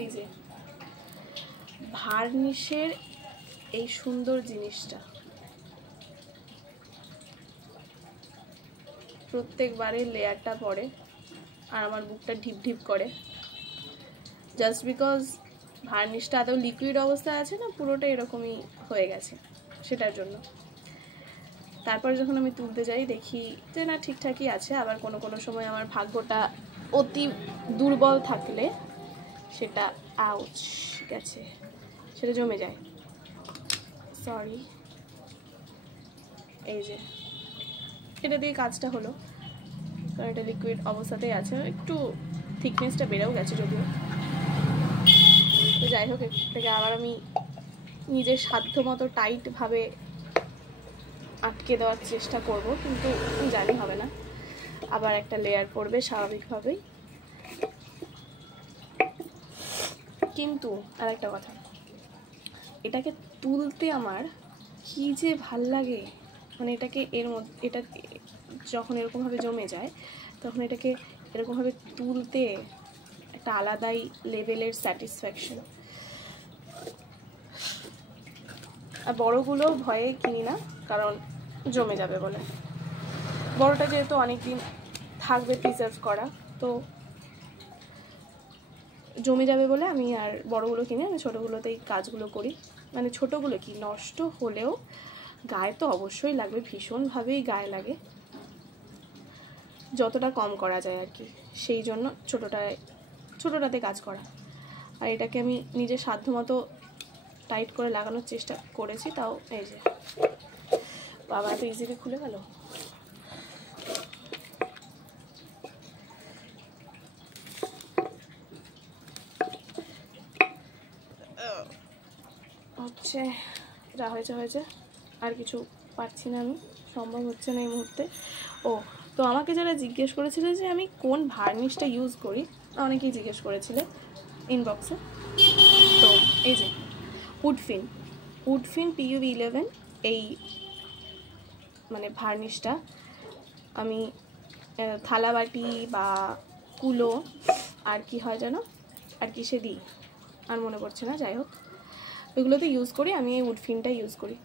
এই যে ভার্নিশের এই সুন্দর জিনিসটা প্রত্যেকবারে লেয়ারটা পড়ে আর আমার বুকটা ঢিপ ঢিপ করে, জাস্ট বিকজ ভার্নিশটা এত লিকুইড অবস্থায় আছে না, পুরোটা এরকমই হয়ে গেছে সেটার জন্য। তারপর যখন আমি তুলতে যাই দেখি যে না ঠিকঠাকই আছে, আবার কোনো কোনো সময় আমার ভাগ্যটা অতি দুর্বল থাকলে সেটা আউচ গেছে, সেটা জমে যায়। সরি, এই যে এটা দিয়ে কাজটা হলো, কারণ এটা লিকুইড অবস্থাতেই আছে, একটু থিকনেসটা বেড়েও গেছে যদিও। তো যাই হোক, এটাকে আবার আমি নিজের সাধ্য মতো টাইটভাবে আটকে দেওয়ার চেষ্টা করব, কিন্তু জানি হবে না, আবার একটা লেয়ার পড়বে স্বাভাবিকভাবেই। কিন্তু আর একটা কথা, এটাকে তুলতে আমার কি যে ভাল লাগে, মানে এটাকে এর মধ্যে এটা যখন এরকমভাবে জমে যায় তখন এটাকে এরকমভাবে তুলতে একটা আলাদাই লেভেলের স্যাটিসফ্যাকশন। আর বড়গুলো ভয়ে কিনি না, কারণ জমে যাবে বলে। বড়টা যেহেতু অনেকদিন থাকবে প্রিজার্ভ করা, তো জমে যাবে বলে আমি আর বড়গুলো কিনি, আমি ছোটোগুলোতেই কাজগুলো করি। মানে ছোটোগুলো কি নষ্ট হলেও গায়ে তো অবশ্যই লাগবে, ভীষণভাবেই গায়ে লাগে, যতটা কম করা যায় আর কি, সেই জন্য ছোটোটাতে কাজ করা। আর এটাকে আমি নিজের সাধ্য মতো টাইট করে লাগানোর চেষ্টা করেছি, তাও এই যে বাবা এত ইজিলি খুলে গেল। হচ্ছে যা হয়েছে, আর কিছু পারছি না আমি, সম্ভব হচ্ছে না এই মুহূর্তে। ও, তো আমাকে যারা জিজ্ঞেস করেছিল যে আমি কোন ভার্নিশটা ইউজ করি, অনেকেই জিজ্ঞেস করেছিলে ইনবক্সে, তো এই যে উডফিন PUV11 এই মানে ভার্নিশটা আমি থালাবাটি বা কুলো আর কি হয় যেন, আর কি সে দিই আর মনে পড়ছে না, যাই হোক ওইগুলোতে ইউজ করি, আমি এই উডফিনটা ইউজ করি।